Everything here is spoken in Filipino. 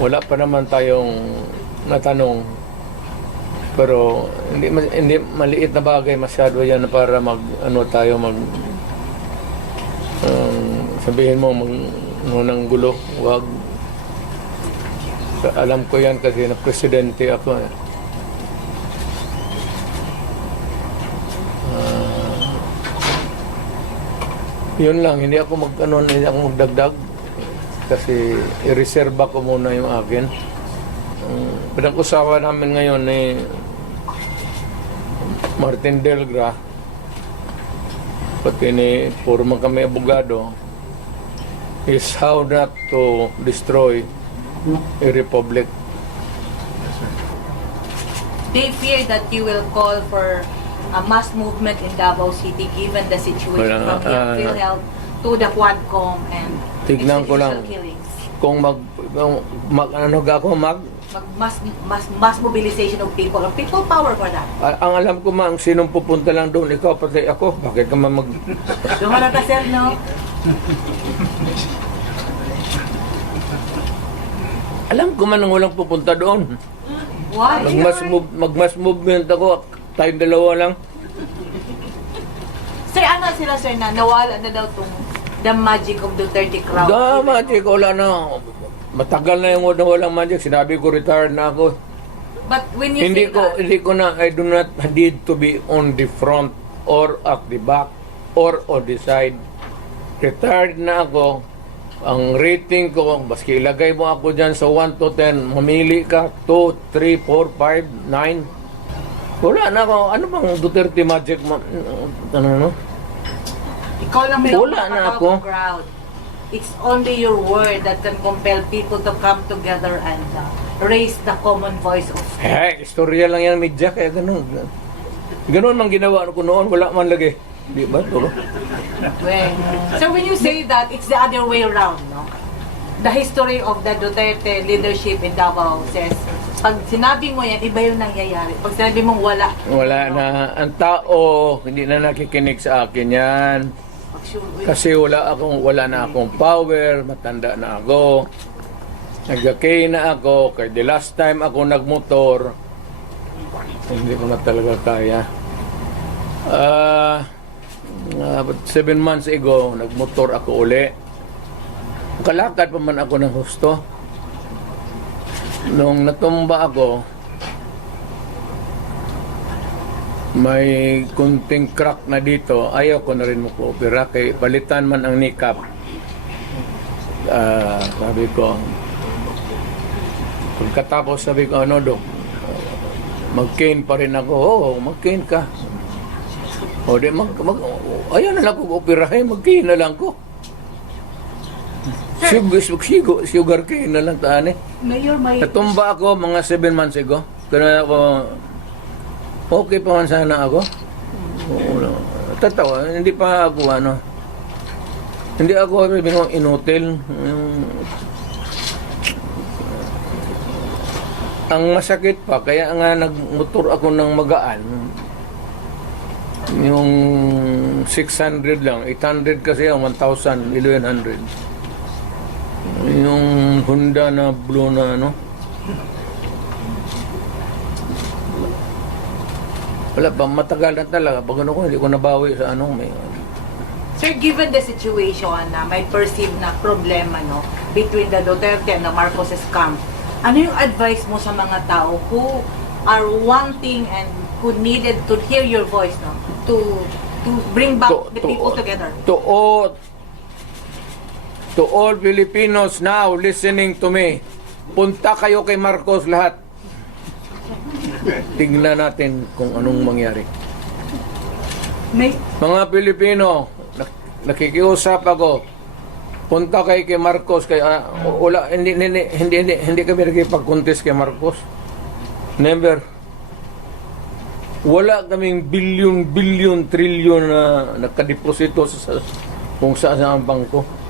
wala pa naman tayong natanong. Pero hindi maliit na bagay masyado yan para sabihin mo nang gulo. Wag. Alam ko yan kasi na presidente ako. Yun lang, hindi ako magdagdag kasi i-reserve ko muna yung akin. Pinag-usapan namin ngayon ni Martin Delgra, pati ni puro kami abogado, is how not to destroy a republic. They fear that you will call for a mass movement in Davao City given the situation from the PhilHealth to the Quadcom and Tignan ko lang. killings. Kung Mass mobilization of people power for that. ang alam ko ang sinong pupunta lang doon, ikaw pati ako, bakit ka Dumara ka sir, no? alam ko man ang walang pupunta doon. Why? Mag-mass movement ako, tayong dalawa lang. Sir, ano sila sir na nawala na daw tong the magic of Duterte crowd? Magic, wala na. Matagal na yung walang magic. Sinabi ko, retired na ako. But when you say that, I do not need to be on the front or at the back or on the side. Retired na ako. Ang rating ko, baski ilagay mo ako dyan sa 1 to 10, mamili ka, 2, 3, 4, 5, 9. Wala na ako. Ano bang Duterte magic? ikaw lang may Wala na ako. crowd. It's only your word that can compel people to come together and raise the common voice of Istorya lang yan, media, kaya ganun. Ganun mang ginawa ko noon, wala man lagi. Di ba? Tulo? So when you say that, it's the other way around, no? The history of the Duterte leadership in Davao says, pag sinabi mo yan, iba yung nangyayari. Pag sinabi mong wala. Wala na. Ang tao, hindi na nakikinig sa akin yan. Kasi wala na akong power, matanda na ako. Nag-okay na ako. Kaya the last time ako nagmotor, hindi ko na talaga kaya. 7 months ago, nagmotor ako uli. Kalakad pa man ako ng husto. Nung natumba ako, may kunting crack na dito. Ayaw ko na rin mag-opera. Kaya palitan man ang kneecap. Sabi ko, pagkatapos sabi ko, Dok? Mag-cane pa rin ako. Oo, mag-cane ka. O di, ayaw na lang ko operahin, mag-cane na lang ko. Sugar cane na lang taan eh. Mayor, Natumba ako mga 7 months ago. Kaya ako, okay pa man sana ako. Tatawa, hindi pa ako hindi ako inutil. Ang masakit pa, kaya nga nagmotor ako ng magaan. Yung 600 lang, 800 kasi ang 1,000, 1,100. Yung Honda na blue na wala pa, matagal na talaga. Pag hindi ko nabawi sa may... Sir, given the situation na may perceived na problema between the Duterte and the Marcoses camp, ano yung advice mo sa mga tao who are wanting and who needed to hear your voice to bring back the people together? To all Filipinos now listening to me, punta kayo kay Marcos lahat. Tingnan natin kung anong mangyari. Mga Pilipino, nakikiusap ako. Punta kay Marcos hindi kami nagipag-contest kay Marcos. Never. Wala kaming bilyon, trilyon na nakadeposito sa kung saan ang bangko.